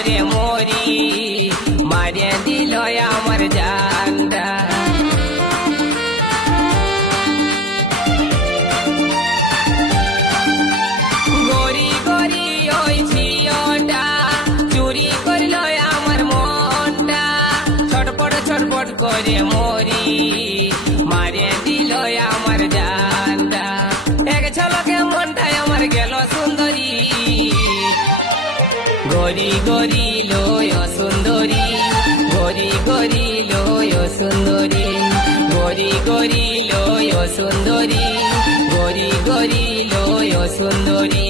করে মরি, মারিয়ে দিল আমার জানটা। গরি গরি ওই ঝিওটা চুরি করল আমার মনটা, ছটপট ছটপট করে মরি, মারিয়ে দিল আমার জানটা। এক ঝলকে মনটাই আমার গেল সুন্দরী, গরি গরি লয় সুন্দরী, গরি গরি লয় সুন্দরী, গরি গরি লয় সুন্দরী, গরি গরি লয় সুন্দরী।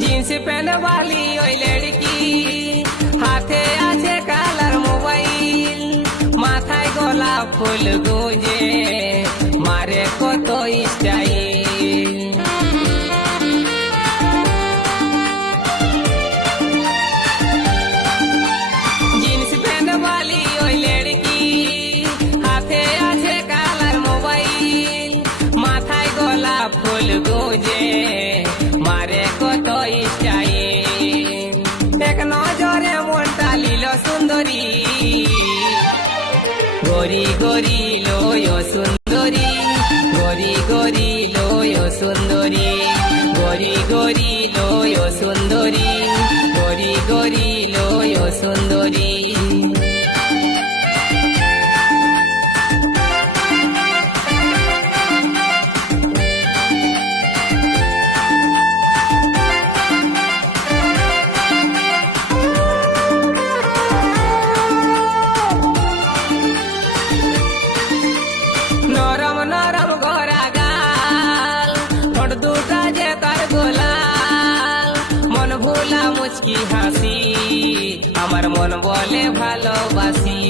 जींस पहन वाली ओई लड़की, हाथे आछे कालार मोबाइल, माथाय गोलाप फुल गुंजे, मारे कत स्टाइल। जींस पहन वाली ओई लड़की, हाथे आछे कालार मोबाइल, माथाय गोलाप फुल गुंजे, मारे कत स्टाइल। एक नजरे মনটা লীল সুন্দরী, গরি গরি লয় সুন্দরী, গরি গরি লয় সুন্দরী, গরি গরি লয় সুন্দরী, গরি গরি লয় সুন্দরী। নরম নরম গড়া গাল, ঠোঁট দুটা যে তার গোলাল, মন ভোলা মুচকি হাসি, আমার মন বলে ভালোবাসি।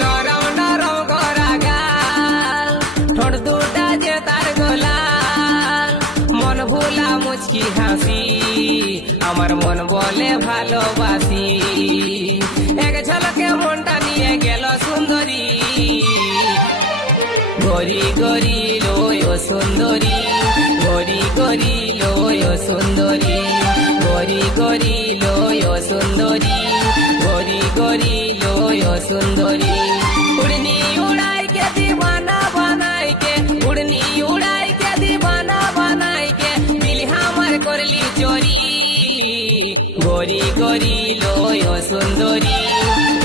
নরম নরম গড়া গাল, ঠোঁট দুটা যে তার গোলাল, মন ভোলা মুচকি হাসি, আমার মন বলে ভালোবাসি। এক ঝলকে মনটা নিয়ে গেল সুন্দরী, গরি গরি লয় সুন্দরী, গরি গরি লয় সুন্দরী, গরি গরি লয় সুন্দরী, গরি গরি লয় সুন্দরী। উড়নি উড়াই के दीवाना बनाई के, उड़नी उड़ाई के दीवाना बनाई के, दिल हमार करली चोरी, গরি গরি লয় সুন্দরী,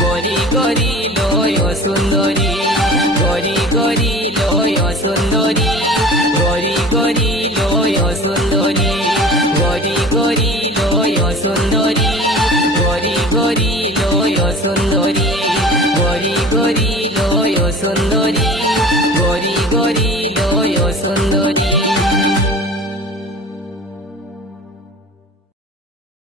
গরি গরি লয় সুন্দরী, গরি গরি লয় সুন্দরী, গরি গরি লয় সুন্দরী, গরি গরি লয় সুন্দরী, গরি গরি লয় সুন্দরী, গরি গরি লয় সুন্দরী, গরি গরি